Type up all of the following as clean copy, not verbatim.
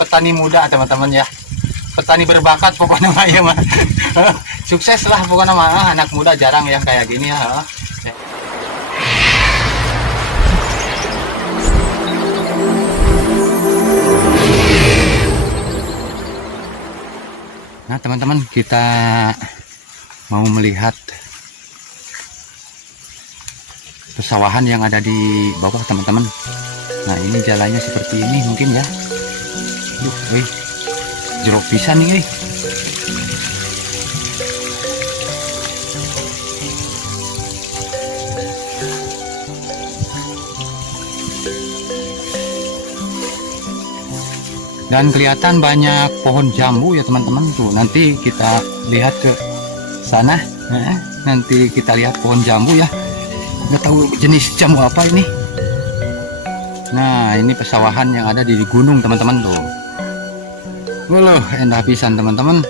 petani muda teman-teman ya, petani berbakat pokoknya mah ya mah. Sukses lah pokoknya mah, anak muda jarang yang kayak gini ya. Nah teman-teman, kita mau melihat persawahan yang ada di bawah teman-teman. Nah ini jalannya seperti ini mungkin ya. Jeruk pisan nih dan kelihatan banyak pohon jambu ya teman-teman tuh. Nanti kita lihat ke sana, nanti kita lihat pohon jambu ya. Nggak tahu jenis jambu apa ini. Nah ini pesawahan yang ada di gunung teman-teman tuh. Waduh, endah pisan teman-teman.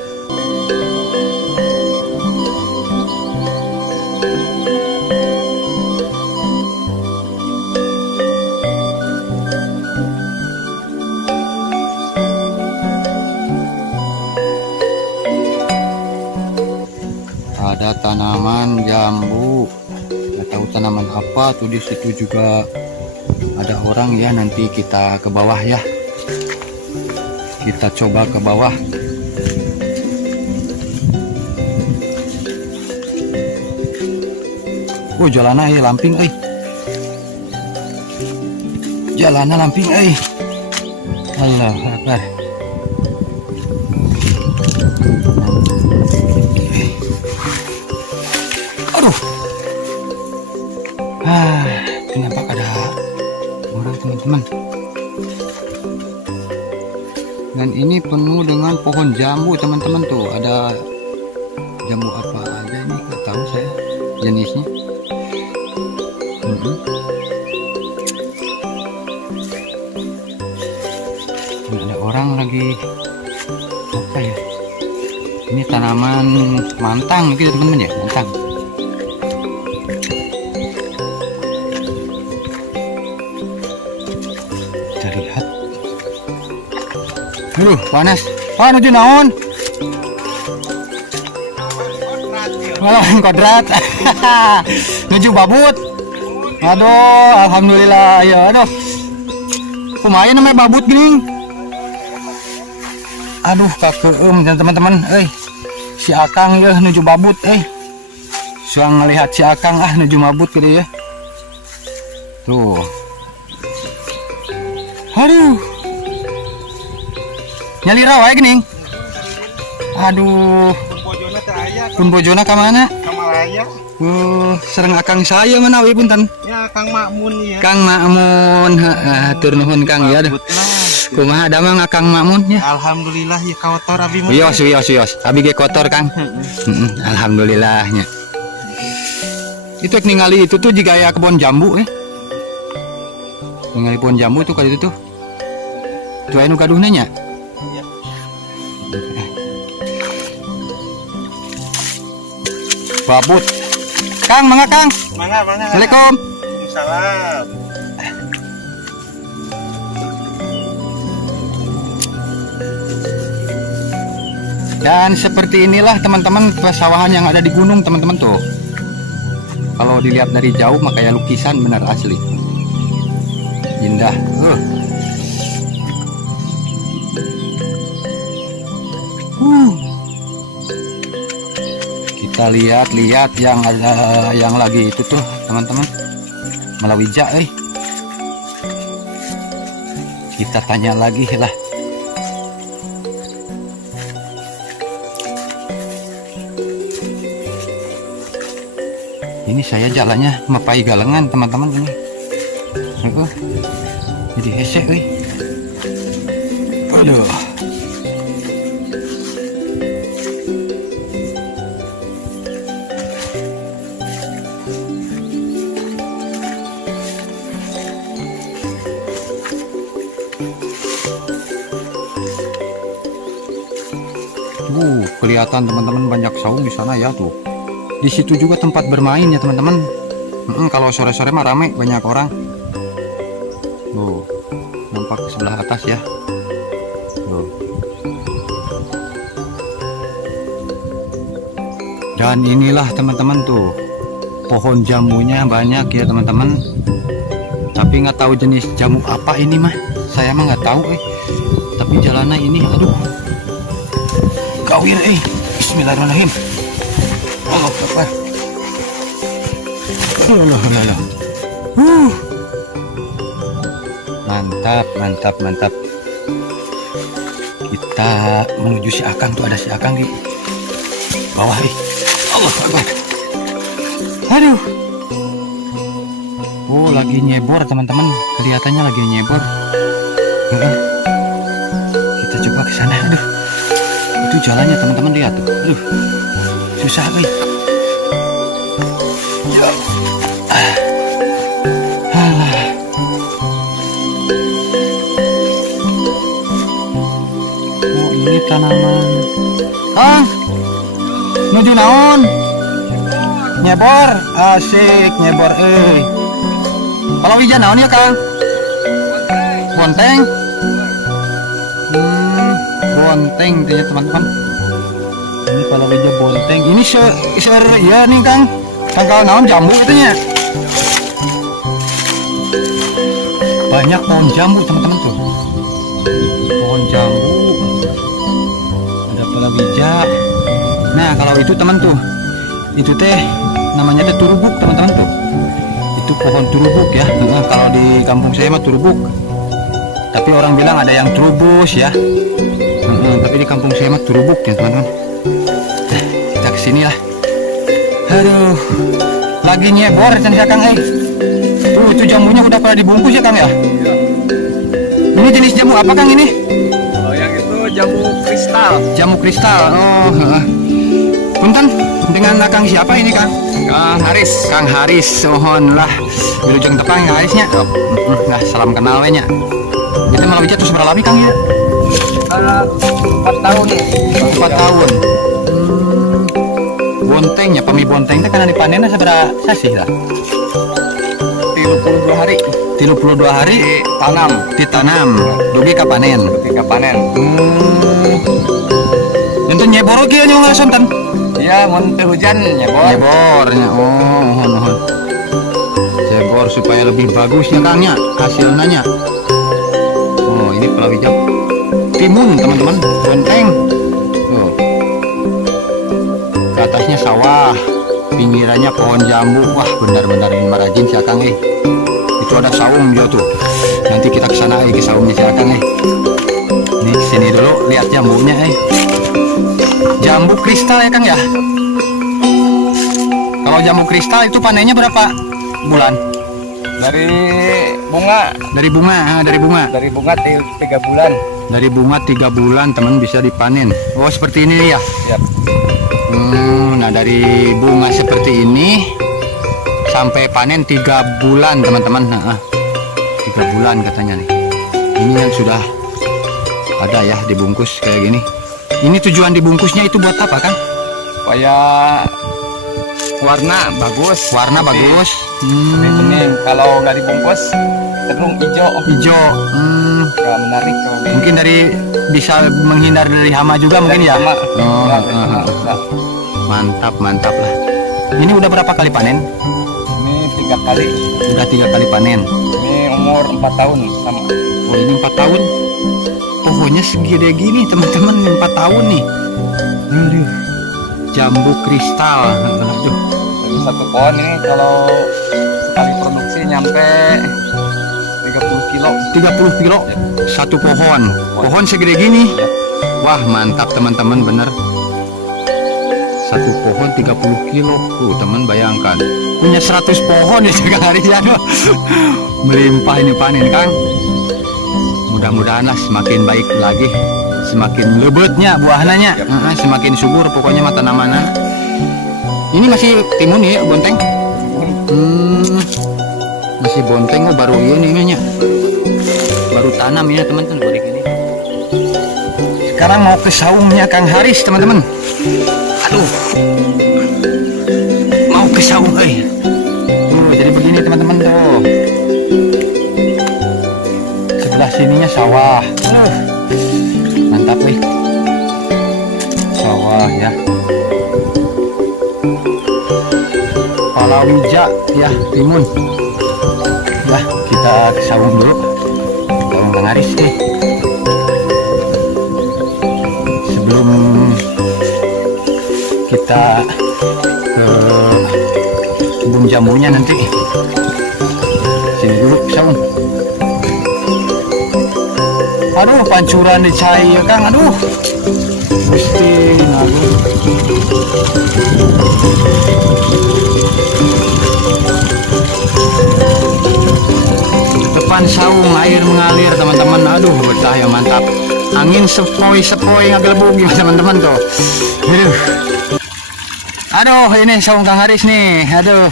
Ada tanaman jambu, nggak tahu tanaman apa tuh. Di situ juga ada orang ya. Nanti kita ke bawah ya, kita coba ke bawah. Jalannya lamping jalannya lamping Allah Akbar. Aduh, nampak ada orang teman-teman. Dan ini penuh dengan pohon jambu teman-teman tuh. Ada jambu apa aja ini, nggak tahu saya jenisnya. Ini ada orang lagi apa ya? Ini tanaman mantang gitu teman-teman ya, mantang. Kita lihat. Aduh, panas. Nuju naon? Malah kodrat. Nuju babut. Aduh, alhamdulillah ya. Aduh. Kumaha namanya babut gini? Aduh, kakeum teman-teman. Si Akang ya nuju babut Suang ngelihat si Akang nuju babut gitu ya. Tuh. Aduh. Nyali rawa gini. Aduh. Pun bojona ke mana? Kamalaya. Sereng Akang saya mana wi punten? Ya Kang Makmun ya. Kang Makmun, hatur nuhun Kang ya. Kumaha da mah Kang Makmun ya? Alhamdulillah ya kotor abi mah. Wios. Abi ge kotor Kang. Alhamdulillahnya. Itu ningali itu tuh jika aya kebon jambu ningali pohon jambu tuh kali itu tuh. Tuh anu gaduhna nya. Iya. Babut. Kang, mangga Kang. Mangga. Assalamualaikum. Salam. Dan seperti inilah teman-teman pesawahan yang ada di gunung teman-teman tuh. Kalau dilihat dari jauh mah kayak lukisan, benar asli. Indah. Kita lihat yang ada yang lagi itu tuh teman-teman. Melawija Kita tanya lagi lah. Ini saya jalannya mepai galengan teman-teman ini. Jadi hese Aduh. Kelihatan teman-teman banyak saung di sana ya tuh. Di situ juga tempat bermain ya teman-teman. Kalau sore-sore mah rame, banyak orang. Tuh, nampak ke sebelah atas ya. Dan inilah teman-teman tuh, pohon jamunya banyak ya teman-teman. Tapi nggak tahu jenis jamu apa ini mah. Saya mah nggak tahu Tapi jalannya ini, aduh, gawir Bismillahirrahmanirrahim. Allah Akbar. Mantap, mantap, mantap. Kita menuju si Akang tuh, ada si Akang di bawah Allah Akbar. Aduh. Oh, lagi nyebor teman-teman. Kelihatannya lagi nyebor. Kita coba ke sana. Aduh. Itu jalannya teman-teman, lihat tuh. Aduh. Susah kali. Ya. Oh, ini tanaman. Kang, nuju naon? Nyebor, asik nyebor. Kalau wijan naon ya Kang? Bonteng. Bonteng tuh ya teman-teman. Ini kalau wijan bonteng. Ini ya nih Kang. Tanggal naon jambu katanya. Banyak pohon jambu teman-teman tuh. Pohon jambu. Ada palawija. Nah kalau itu teman tuh, itu teh namanya teh turubuk teman-teman tuh. Itu pohon turubuk ya. Nah, kalau di kampung saya mah turubuk. Tapi orang bilang ada yang trubus ya. Tapi di kampung saya mah turubuk ya teman-teman. Kita kesini lah. Aduh, lagi nyebor ya Kang Tuh itu jamunya udah pada dibungkus ya Kang ya? Iya. Ini jenis jamu apa Kang ini? Oh yang itu jamu kristal. Jamu kristal. Oh, punten dengan Kang siapa ini Kang? Kang Haris. Kang Haris, mohon lah. Wilujeng tepang Kang Harisnya. Nah, salam kenal we nya. Itu malah bisa terus berapa Kang ya? 4 tahun. 4 tahun. Bontengnya, pemi bonteng itu karena dipanennya seberapa sasih lah? 32 hari. 32 hari ditanam. Dugi kapanen. Itu nyebor oke nya nggak sonten. Iya, mun teu hujan nyebor. Nyebornya. Oh, mohon. Nyebor supaya lebih bagus ya Kang nya hasilnya. Oh, ini palawija timun teman-teman, bonteng. Tuh. Ke atasnya sawah, pinggirannya pohon jambu. Wah, benar-benar ini marajin si Akang Itu ada saung juga tuh. Nanti kita kesana ke saungnya si Akang Nih sini dulu lihat jambunya Jambu kristal ya Kang ya. Kalau jambu kristal itu panennya berapa bulan? Dari bunga. Dari bunga 3 bulan. Dari bunga 3 bulan teman bisa dipanen. Oh seperti ini ya. Yap. Nah dari bunga seperti ini sampai panen 3 bulan teman-teman. 3 bulan katanya nih. Ini yang sudah ada ya dibungkus kayak gini. Ini tujuan dibungkusnya itu buat apa kan? Supaya warna bagus. Bening. Kalau nggak dibungkus cenderung hijau. Nggak menarik. Mungkin bisa menghindar dari hama juga mungkin ya. Mantap lah. Ini udah berapa kali panen? Ini 3 kali. Udah 3 kali panen. Ini umur 4 tahun sama. Oh ini 4 tahun. Pohonnya segede gini teman-teman, 4 tahun nih. Aduh. Jambu kristal. Aduh. Jadi satu pohon ini kalau sekali produksi nyampe 30 kilo. 30 kilo satu pohon. Pohon segede gini. Wah mantap teman-teman, bener. Satu pohon 30 kilo. Teman bayangkan. Punya 100 pohon ya Kang Haris ya. Melimpah ini panen Kang. Mudah-mudahan lah semakin baik lagi. Semakin lebetnya buahnya. Semakin subur pokoknya mata tanamannya. Ini masih timun ya bonteng. Masih bonteng baru ini nya. Baru tanam ya teman-teman baru gini. Sekarang mau ke saungnya Kang Haris teman-teman. Aduh. Mau ke saung jadi begini teman-teman tuh. Sebelah sininya sawah. Mantap sawah ya. palawija ya, timun. Ya, kita ke saung dulu. Saung Kang Haris nih. Sebelum kita ke kebun jamunya nanti. Sini dulu saung. Aduh, pancuran di cai ya Kang. Aduh. Gusti, aduh. Depan saung air mengalir teman-teman. Aduh, betah ya, mantap. Angin sepoi-sepoi ngagelebug ya teman-teman tuh. Aduh, ini saung Kang Haris nih. Aduh.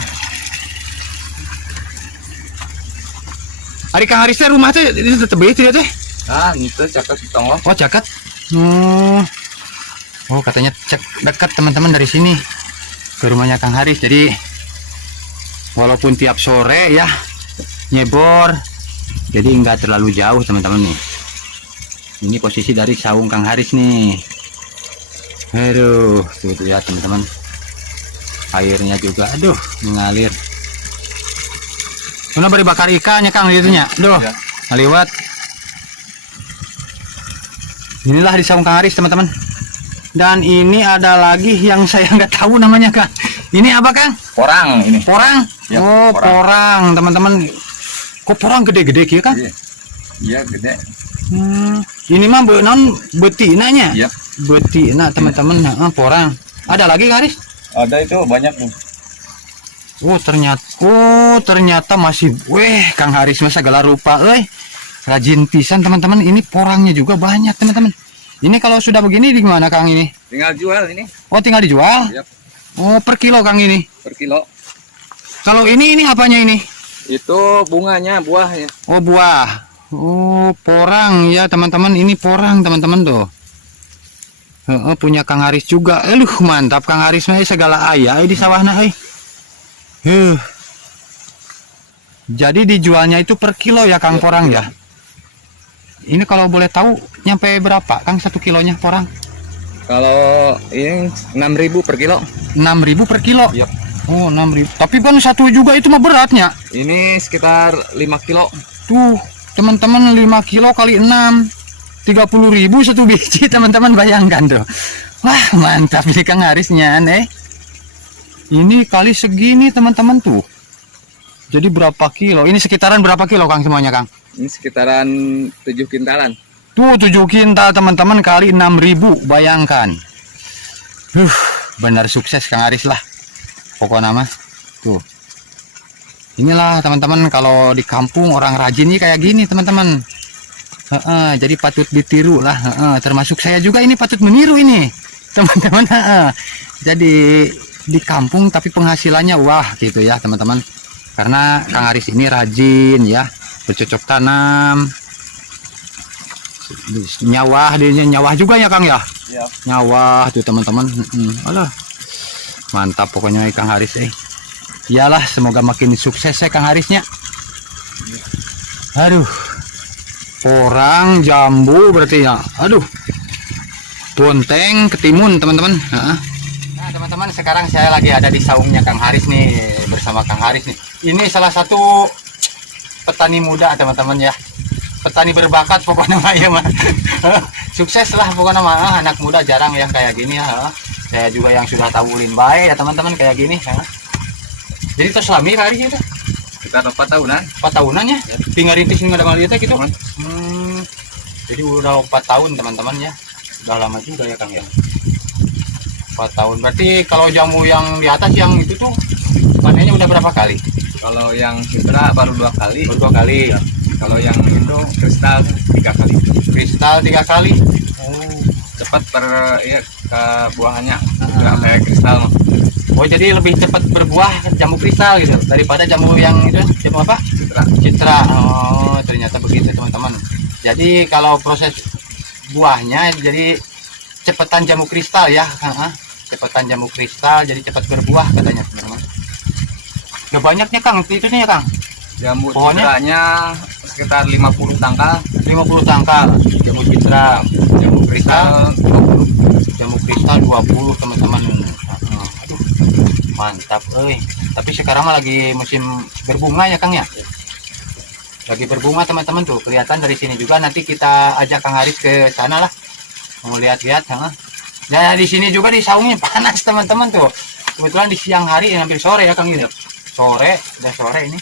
Ari Kang Haris teh rumah teh itu tebih teh teh. Nah, itu caket tonglo. Oh, caket. Oh, katanya dekat teman-teman dari sini ke rumahnya Kang Haris. Jadi walaupun tiap sore ya nyebor, jadi nggak terlalu jauh teman-teman nih. Ini posisi dari saung Kang Haris nih. Aduh, tuh lihat teman-teman. Airnya juga, aduh, mengalir. Mana beri bakar ikannya Kang itunya. Aduh, Ya. lewat. Inilah di saung Kang Haris teman-teman. Dan ini ada lagi yang saya nggak tahu namanya Kang. Ini apa Kang? Porang ini. Porang? Ya, Oh, porang teman-teman. Kok porang gede-gede ya Kang? Iya. Iya, gede. Ini mah non betinanya. Iya. Betina teman-teman. Nah, porang. Ada lagi Kang Haris? Ada itu banyak tuh. Ternyata masih. Kang Haris masa segala rupa, rajin pisan teman-teman. Ini porangnya juga banyak teman-teman. Ini kalau sudah begini di mana Kang ini? Tinggal jual ini. Oh, tinggal dijual? Iya. Oh, per kilo Kang ini. Per kilo. Kalau ini apanya ini? Itu bunganya, buahnya. Oh, buah. Oh, porang ya teman-teman. Ini porang teman-teman tuh. Punya Kang Haris juga. Mantap Kang Haris mah segala ayah di sawahna Jadi dijualnya itu per kilo ya Kang, porang ya. Ini kalau boleh tahu nyampe berapa Kang 1 kilonya porang? Kalau ini 6.000 per kilo. 6.000 per kilo. Iya. Oh, 6.000. Tapi kan satu juga itu mah beratnya. Ini sekitar 5 kilo. Tuh, teman-teman 5 kilo kali 6. 30.000 satu biji teman-teman, bayangkan tuh. Wah, mantap ini Kang Harisnya Ini kali segini teman-teman tuh. Jadi berapa kilo? Ini sekitaran berapa kilo Kang semuanya Kang? Ini sekitaran 7 kintalan. Tuh 7 kintal teman-teman kali 6.000, bayangkan. Benar sukses Kang Haris lah. Pokoknya mah tuh. Inilah teman-teman, kalau di kampung orang rajin nih kayak gini teman-teman. Jadi patut ditiru lah. Termasuk saya juga ini patut meniru ini teman-teman. Jadi di kampung tapi penghasilannya wah gitu ya teman-teman. Karena Kang Haris ini rajin ya, bercocok tanam. Nyawah juga ya Kang ya. Ya. Nyawah tuh teman-teman. Alah, mantap pokoknya Kang Haris Iyalah, semoga makin sukses Kang Harisnya. Aduh, porang jambu berarti ya. Aduh, bonteng ketimun teman-teman. Nah teman-teman, sekarang saya lagi ada di saungnya Kang Haris nih, bersama Kang Haris nih. Ini salah satu petani muda teman-teman ya, petani berbakat pokoknya mah ya mah. Sukses lah pokoknya mah, anak muda jarang yang kayak gini ya. Saya juga yang sudah taburin baik ya teman-teman kayak gini ya. Jadi terus lami hari itu Kita 4 tahunan. 4 tahunan ya, tinggal rintis nggak ada malita gitu. Jadi udah 4 tahun teman-teman ya, udah lama juga ya Kang ya. 4 tahun berarti. Kalau jamu yang di atas yang itu tuh panennya udah berapa kali? Kalau yang hidra baru 2 kali. Baru 2 kali ya. Kalau yang itu kristal 3 kali. Kristal 3 kali. Cepat ke buahannya. Nggak kayak kristal. Oh, jadi lebih cepat berbuah jamu kristal gitu daripada jamu yang itu, jamu apa? Citra. Oh, ternyata begitu teman-teman. Jadi kalau proses buahnya jadi cepetan jamu kristal ya. Cepetan jamu kristal jadi cepat berbuah katanya teman-teman. Udah banyaknya Kang itu nih ya Kang. Jambu Pohonnya? citranya sekitar 50 tangkal. 50 tangkal jamu citra. Jamu kristal 20. jamu kristal 20 teman-teman. Aduh, Mantap, tapi sekarang mah lagi musim berbunga ya Kang ya. Lagi berbunga teman-teman tuh, kelihatan dari sini juga. Nanti kita ajak Kang Haris ke sana lah, mau lihat-lihat. Ya di sini juga di saungnya panas teman-teman tuh. Kebetulan di siang hari hampir sore ya Kang ini. Sore, udah sore ini.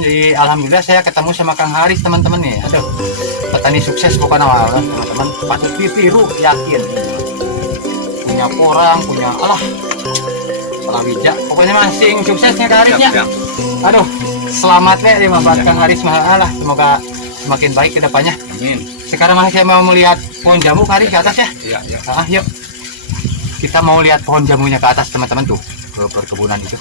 Jadi alhamdulillah saya ketemu sama Kang Haris teman-teman nih. Aduh, petani sukses pokoknya teman-teman. Patut ditiru, yakin. Punya orang, punya palawija. Pokoknya masing suksesnya Kang Harisnya. Aduh, selamat ya buat Kang Haris malah. Semoga semakin baik ke depannya. Amin. Sekarang saya mau melihat pohon jamu Kang Haris ke atas ya. Iya. Yuk. Kita mau lihat pohon jamunya ke atas teman-teman tuh, ke perkebunan itu.